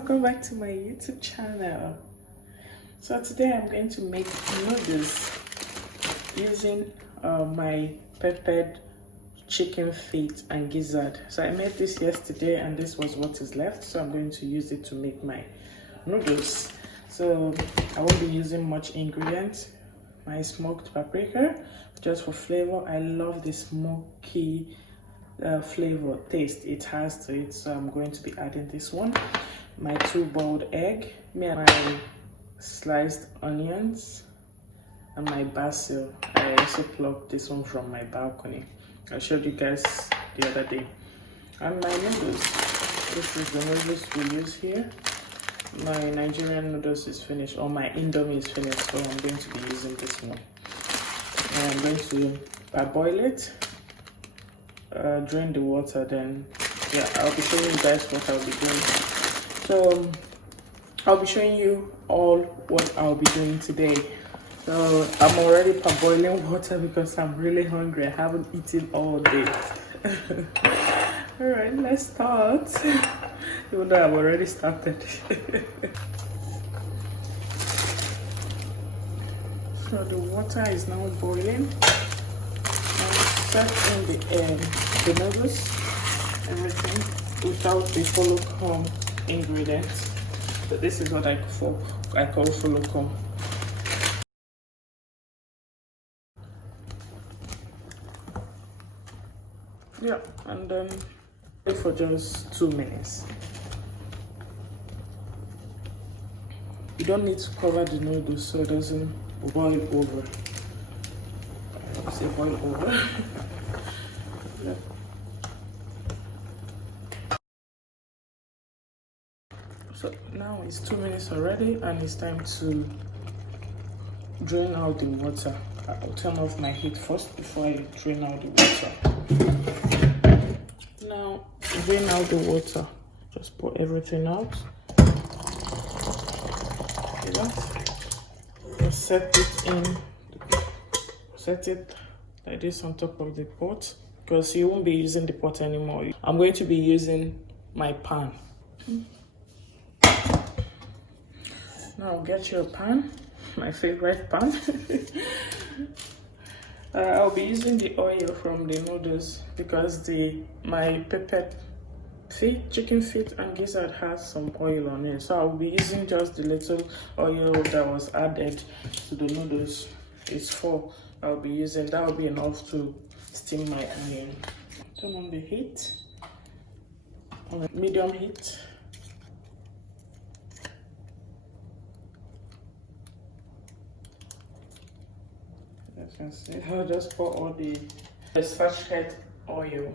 welcome back to my YouTube channel. So today I'm going to make noodles using my peppered chicken feet and gizzard. So I made this yesterday and this was what is left, so I'm going to use it to make my noodles. So I won't be using much ingredients. My smoked paprika just for flavor. I love the smoky flavor taste it has to it, so I'm going to be adding this one. My 2 boiled egg, my sliced onions, and my basil. I also plucked this one from my balcony. I showed you guys the other day. And my noodles. This is the noodles we use here. My Nigerian noodles is finished, or my Indomie is finished, so I'm going to be using this one. And I'm going to parboil it, drain the water, then yeah, I'll be showing you guys what I'll be doing. So I'll be showing you all what I'll be doing today. So I'm already parboiling water because I'm really hungry. I haven't eaten all day. All right, let's start. Even though I've already started. So the water is now boiling. Set in the noodles, everything without the follow come ingredients. So this is what I call follow come. Yeah, and then wait for just 2 minutes. You don't need to cover the noodles so it doesn't boil over. I say boil over. Yeah. So now it's 2 minutes already and it's time to drain out the water. I'll turn off my heat first before I drain out the water. Now drain out the water. Just pour everything out. Just set it like this on top of the pot because you won't be using the pot anymore. I'm going to be using my pan. Now get your pan, my favorite pan. I'll be using the oil from the noodles because my peppered feet, chicken feet and gizzard has some oil on it. So I'll be using just the little oil that was added to the noodles. It's 4. I'll be using that will be enough to steam my onion. Turn on the heat on a medium heat. As you can see, I'll just pour all the sachet oil.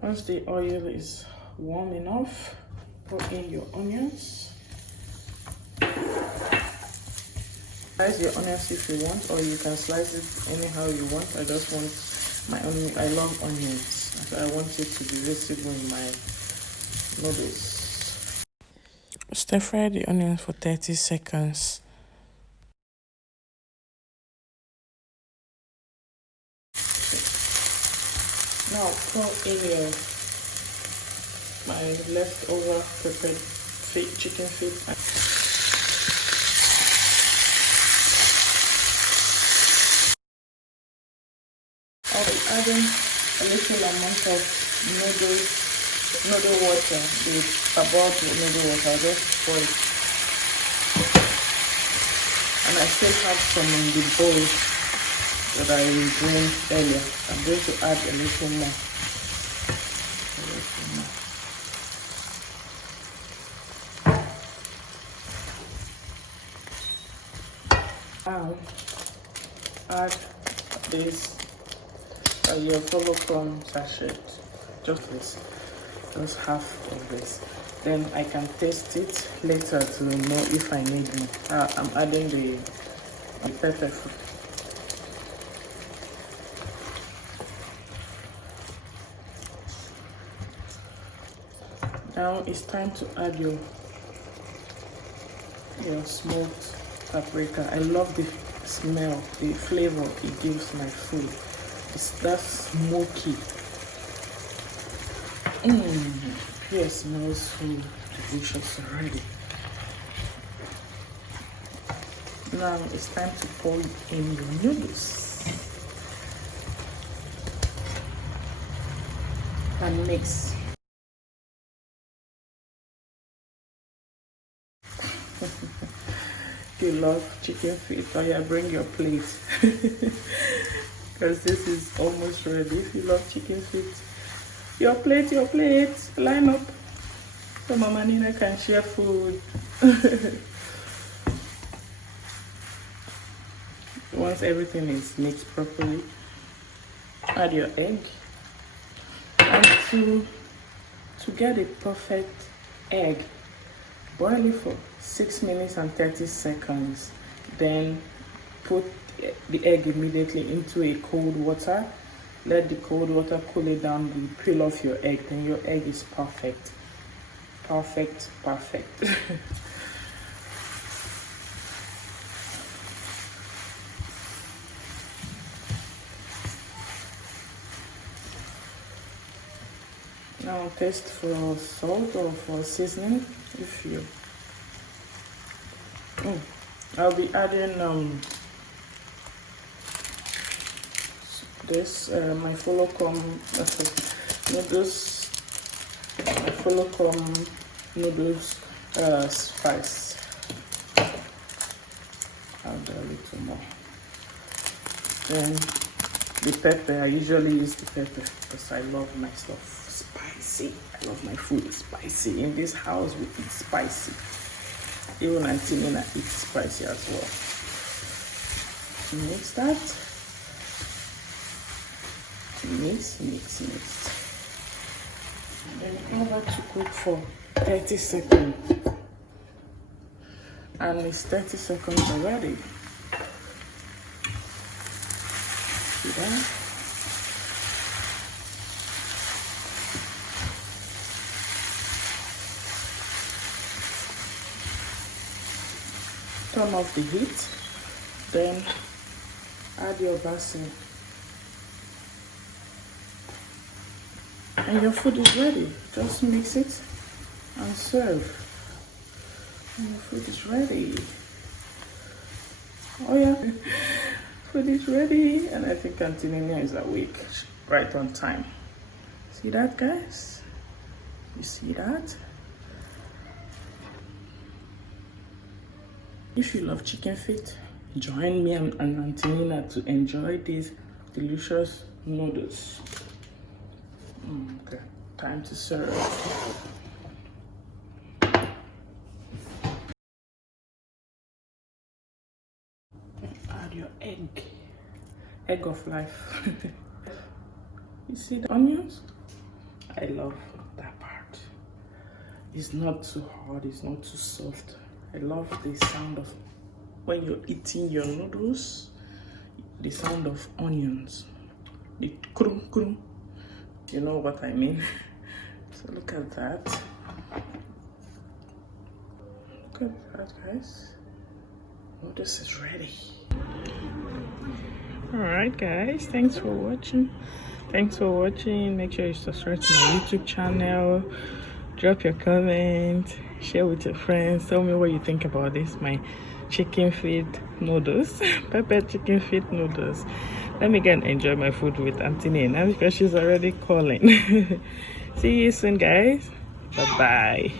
Once the oil is warm enough, put in your onions. Slice your onions if you want, or you can slice it anyhow you want. I just want my onion. I love onions, so I want it to be visible in my noodles. Stir fry the onions for 30 seconds. Now pour in my leftover peppered chicken feet. I'll be adding a little amount of noodle water, the parboiled noodle water. I'll just pour it. And I still have some in the bowl that I drained earlier. I'm going to add a little more. Now add this your follow come sachet. Just half of this. Then I can taste it later to know if I need more. I'm adding the pepper. Now it's time to add your smoked paprika. I love the smell, the flavor it gives my food. It's that smoky. Here smells so delicious already. Now it's time to pour in your noodles and mix. You love chicken feet? Oh yeah, bring your plate because this is almost ready. If you love chicken feet, your plate, line up so Mama Nina can share food. Once everything is mixed properly, add your egg. And to get a perfect egg, boil it for 6 minutes and 30 seconds. Then put the egg immediately into a cold water. Let the cold water cool it down. You peel off your egg. Then your egg is perfect. Perfect. Now taste for salt or for seasoning if you. I'll be adding this my noodles, noodles spice. Add a little more. Then the pepper, I usually use the pepper because I love my stuff spicy. I love my food spicy. In this house we eat spicy. Even Auntie Nina eats spicy as well. Mix that. Mix. Then cover to cook for 30 seconds. And it's 30 seconds already. See that? Turn off the heat, then add your basil, and your food is ready. Just mix it and serve, and your food is ready. Oh yeah, food is ready, and I think Auntie Nina is awake, right on time. See that, guys? You see that? If you love chicken feet, join me and Auntie Nina to enjoy these delicious noodles. Okay, time to serve. Add your egg of life. You see the onions? I love that part. It's not too hard, it's not too soft. I love the sound of when you're eating your noodles, the sound of onions, the krum krum. You know what I mean? So look at that. Look at that, guys. Noodles is ready. Alright guys, thanks for watching. Make sure you subscribe to my YouTube channel. Drop your comment, share with your friends. Tell me what you think about this, my chicken feet noodles, pepper chicken feet noodles. Let me go and enjoy my food with Auntie Nina because she's already calling. See you soon, guys. Bye bye.